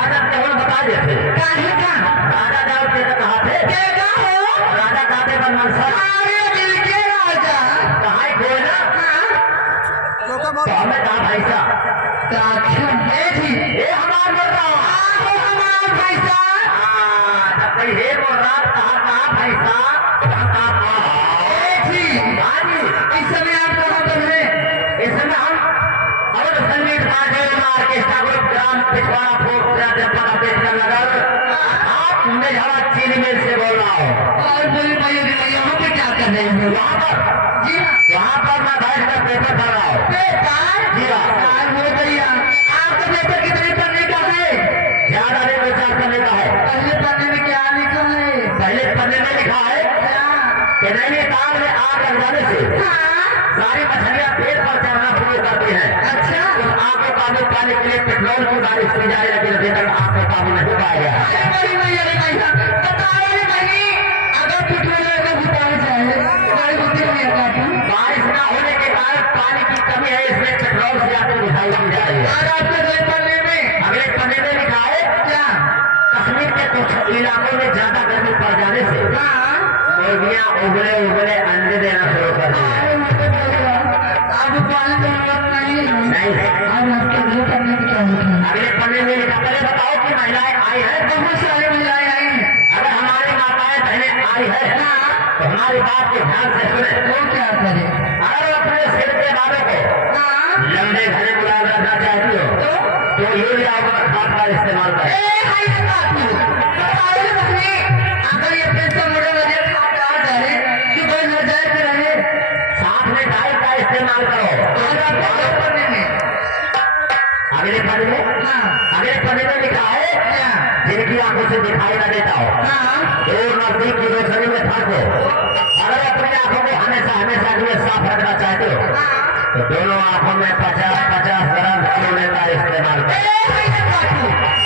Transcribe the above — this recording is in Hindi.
राजा केवल बता देते काहे का राजा दाऊद के कहा थे के का हो राजा काते का मनसा अरे दिल के राजा कहा कोई ना तो हमें कहा भाई साहब अच्छा है जी ये हमार बोल रहा आहो हमार भाई साहब जब कोई हे बोल रहा कहा भाई साहब जी इस समय आप कहाँ पर हैं इस समय हम अवध संगीत ऑर्केस्ट्रा ग्रुप ग्राम पिछवाड़ा फोर्ट जनपद अम्बेडकर नगर आप मैं झड़ा चीनी मिल से बोल रहा हूँ और बोले भैया यहाँ पे क्या कर रहे हैं वहाँ पर जी वहाँ पर मैं बैठ कर पेपर कर रहा हूँ पेपर जी हाँ हो भैया आपका पेपर कितने पढ़ने का है ज्यादा नहीं विचार करने का है पहले पढ़ने में क्या लिखा है पहले पढ़ने में लिखा है कि नैनीताल में आग लग जाने से सारी मछलियाँ पेड़ पर चढ़ना शुरू करती हैं अच्छा उस आग को काबू पाने के लिए पेट्रोल की बारिश की जाए लेकिन अभी तक आग को काबू नहीं पाया गया अरे बड़ी भैया रे भैया बताओ रे भाई अगर पेट्रोल का भुगतान जाए तो गाड़ी होती नहीं है काबू बारिश न होने के कारण पानी की कमी है इसमें पेट्रोल से आपको दिखाई दी जा रही है और आपके अगले पढ़ने में अगले पन्ने में लिखा है क्या कश्मीर के कुछ इलाकों में ज्यादा गर्मी पड़ जाने से मुर्गियाँ उबले उबले अंडे देना शुरू कर दी अब पानी की जरूरत नहीं है नहीं है अब आपके अगले पढ़ने में क्या लिखा है अगले पन्ने में लिखा पहले बताओ कि महिलाएं आई है बहुत सारी महिलाएं आई हैं अगर हमारी माताएं बहनें आई है तो हमारी बात को ध्यान से सुने वो क्या करे अगर अपने सिर के बालों को लंबे घने गुलाब रखना चाहती हो तो यूरिया और खाद का इस्तेमाल करें अगर ये पैसा मुझे वजह खाता आ जाए कि कोई नजर रहे साथ में डाई का इस्तेमाल करो पढ़ने में अगले पन्ने में अगले पन्ने में लिखा है जिनकी आंखों से दिखाई न देता हो दूर नजदीक की रोशनी में थको अगर अपनी आंखों को हमेशा हमेशा के लिए साफ रखना चाहते हो तो दोनों आंखों में 50-50 ग्राम चूने का इस्तेमाल करो